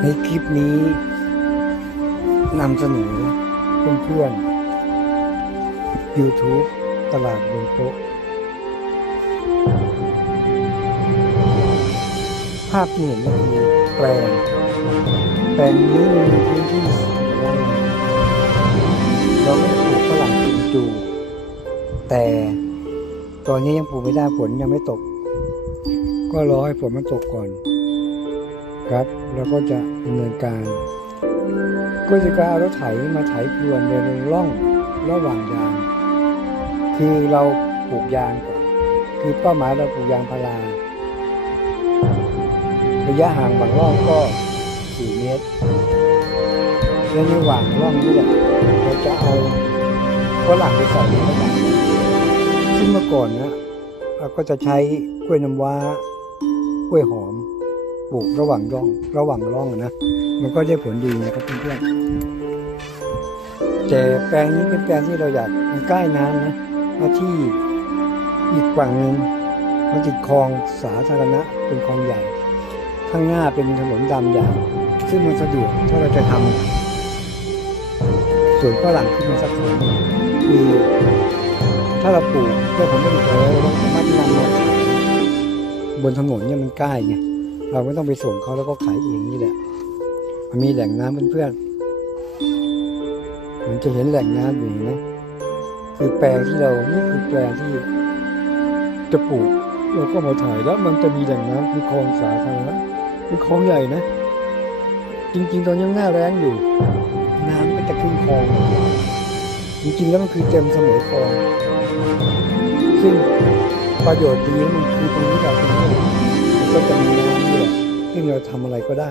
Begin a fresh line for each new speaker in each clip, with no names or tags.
ในคลิปนี้นำเสนอเพื่อนๆ YouTube ตลาดบนโต๊ะ ภาพที่เห็นก็คือแปลง แปลงนี้มีพื้นที่สี่ไร่เราไม่ได้ปลูกฝรั่งกิมจู แต่ตอนนี้ยังปลูกไม่ได้ฝนยังไม่ตก ก็รอให้ฝนมันตกก่อน ครับแล้วก็จะดำเนินการ ก็จะการเอารถไถมาไถพรวนในร่องระหว่างยาง คือเราปลูกยางก่อน คือเป้าหมายเราปลูกยางพาราระยะห่างบางร่องก็4เมตรและในระหว่างร่องนี้แหละเราจะเอาฝรั่งไปใส่ในระหว่างซึ่งเมื่อก่อนนะเราก็จะใช้กล้วยน้ำว้า กล้วยหอมปลูกระหว่างร่อง ระหว่างร่องนะมันก็ได้ผลดีนะครับเพื่อนๆแต่แปลงนี้เป็นแปลงที่เราอยากมันใกล้น้ำนะแล้วที่อีกฝั่งหนึ่งมันติดคลองสาธารณะเป็นคลองใหญ่ ข้างหน้าเป็นถนนดำใหญ่ซึ่งมันสะดวกถ้าเราจะทำสวนฝรั่งขึ้นมาสักหน่อยคือถ้าเราปลูกได้ผลผลิตแล้วเราสามารถนำมาขา บนถนนเนี่ยมันใกล้ไงเราไม่ต้องไปส่งเขาแล้วก็ขายเองนี่แหละ มันมีแหล่งน้ำเพื่อนๆมันจะเห็นแหล่งน้ำอยู่นไหมคือแปลงที่เรานี่คือแปลงที่จะปลูกเราก็มาถ่ายแล้วมันจะมีแหล่งน้ำคือคลองสาธารณะเป็นคลองใหญ่นะ จริง ๆ ตอนยังหน้าแรงอยู่ น้ำก็จะขึ้นคลอง จริงๆแล้วมันคือเต็มเสมอคลองซึ่ง ประโยชน์ดีแล้วมันคือตรงนี้กับตรงนี้มันก็จะมีน้ำด้วยซึ่งเราทำอะไรก็ได้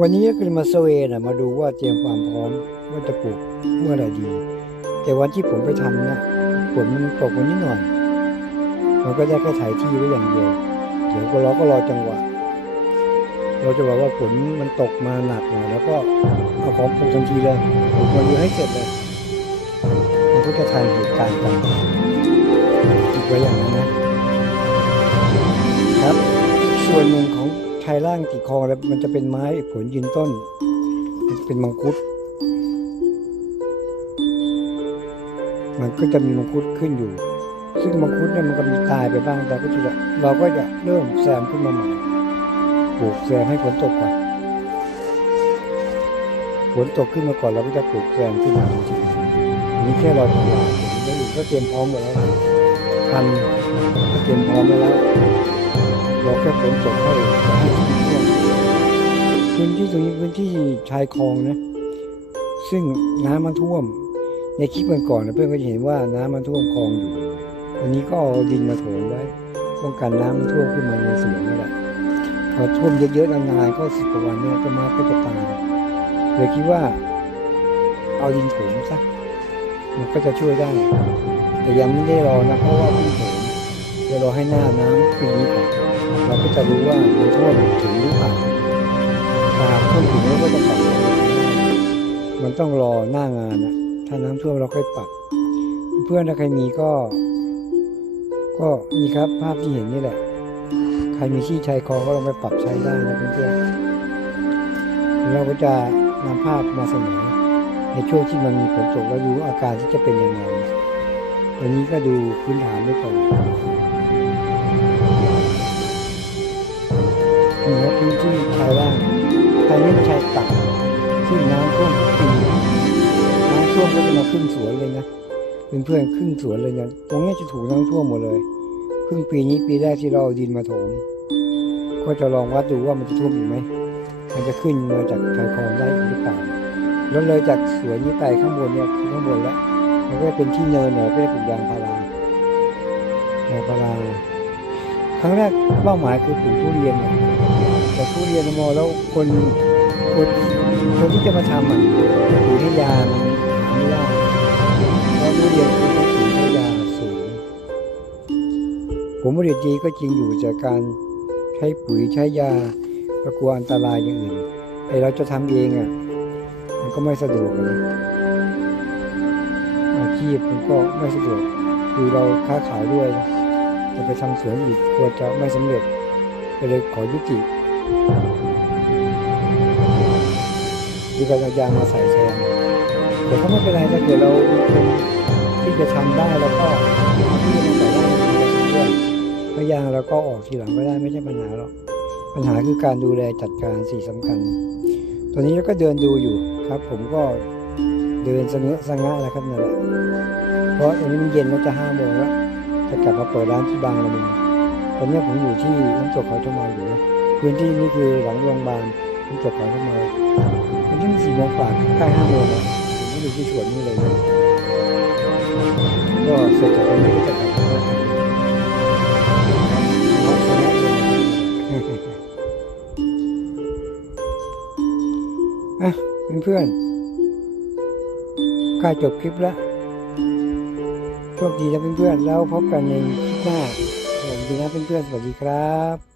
วันนี้ก็คือมาเซเวนะมาดูว่าเตรียมความพร้อมว่าจะปลูกเมื่อไหรดี แต่วันที่ผมไปทำนะฝนมันตกวันนี้หน่อยเราก็ได้แค่ถ่ายที่ไว้อย่างเดียว เดี๋ยวก็เราก็รอจังหวะ เราจะบอกว่าฝนมันตกมาหนักหน่อยแล้วก็เอาของปลูกทันทีเลยปลูกวันเดียวให้เสร็จเลย มันก็จะทันเหตุการณ์กันอีกไว้อย่างนั้นนะครับ ส่วนหนึ่งของชายล่างติดคอแล้วมันจะเป็นไม้ผลยืนต้น มันจะเป็นมังคุด มันก็จะมีมังคุดขึ้นอยู่ ซึ่งมังคุดเนี่ยมันก็มีตายไปบ้างแต่ก็จะเราก็จะเริ่มแซมขึ้นมาใหม่ปลูกแซมให้ฝนตกก่อนฝนตกขึ้นมาก่อนเราก็จะปลูกแซมขึ้นมาจริง นี้แค่เราทำลายแล้วอื่นก็เตรียมพร้อมหมดแล้วพันก็เตรียมพร้อมไว้แล้วเราแค่ฝนตกให้ให้ท่วมพื้นที่ตรงนี้พื้นที่ชายคลองนะ ซึ่งน้ำมันท่วม ในคลิปก่อนๆนะเพื่อนก็จะเห็นว่าน้ำมันท่วมคลองอยู่วันนี้ก็เอาดินมาโถมไว้ป้องกันน้ำมันท่วมขึ้นมาในสวนนี่แหละพอท่วมเยอะๆนานๆก็สิบกว่าวันเนี่ยต้นไม้ก็จะตายเลยคิดว่า เอาดินโถมซะ มันก็จะช่วยได้ แต่ยังไม่ได้รอนะเพราะว่าเพิ่งผมจะรอให้หน้าน้ำปีนี้ก่อนเราก็จะรู้ว่ามันท่วมถึงหรือเปล่าถ้าท่วมถึงแล้วก็จะปรับมันต้องรอหน้างานนะถ้าน้ำท่วมเราค่อยปรับ เพื่อนถ้าใครมีก็ ก็นี่ครับภาพที่เห็นนี่แหละ ใครมีที่ชายคอก็ลองไปปรับใช้ได้นะเพื่อนๆเราก็จะนำภาพมาเสนอ ในช่วงที่มันมีฝนตกแล้วดูอาการที่จะเป็นยังไงวันนี้ก็ดูพื้นฐานไว้ก่อนนี่ครับพื้นที่ชายล่างชายนี่นชายต่ำซึ่งน้ำท่วมทุกปีน้ำท่วมก็จะมาขึ้นสวนเลยนะเพื่อนๆขึ้นสวนเลยนะตรงนี้จะถูกน้ำท่วมหมดเลยเพิ่งปีนี้ปีแรกที่เราเอาดินมาถม ก็จะลองวัดดูว่ามันจะท่วมอีกไหมมันจะขึ้นมาจากชายคลองได้หรือเปล่า แล้วเลยจากสวนนี้ไปข้างบนเนี่ยข้างบนแล้วมันก็เป็นที่เนินหน่อยเป็นปลูกยางพารายางพาราครั้งแรกเป้าหมายคือปลูกทุเรียนแต่ทุเรียนมอแล้วคนคนคนที่จะมาทำอะปลูกให้ยามันหาไม่ได้เพราะทุเรียนคือต้องปลูกให้ยาสูงผมผลิตดีก็จริงอยู่จากการใช้ปุ๋ยใช้ยาก็กลัวอันตรายอย่างอื่นไอเราจะทำเองอะ ไม่สะดวกเลยอาชีพมันก็ไม่สะดวกคือเราค้าขายด้วยจะไปทำสวนอีกกลัวจะไม่สำเร็จก็เลยขอยุติดีกว่ายางมาใส่แทนแต่ก็ไม่เป็นไรถ้าเกิดเรามีคนที่จะทำได้แล้วก็ที่จะมาใส่ได้ด้วยไม่ยางเราก็ออกทีหลังก็ได้ไม่ใช่ปัญหาหรอกปัญหาคือการดูแลจัดการสิ่งสำคัญ ตอนนี้เราก็เดินดูอยู่ครับ ผมก็เดินสะเงอะสงะแล้วครับนั่นแหละเพราะตอนนี้มันเย็นแล้วจะห้าโมงแล้วจะกลับมาเปิดร้านที่บางละมุงตอนนี้ผมอยู่ที่น้ำตกเขาชะมาอยู่นะพื้นที่นี้คือหลังโรงพยาบาลน้ำตกเขาชะมาตอนนี้มันสี่โมงกว่าใกล้ห้าโมงแล้วผมก็อยู่ที่สวนนี่เลย อะเพื่อนๆใกล้จบคลิปแล้วโชคดีนะเพื่อนๆแล้วพบกันในคลิปหน้าสวัสดีนะเพื่อนๆสวัสดีครับ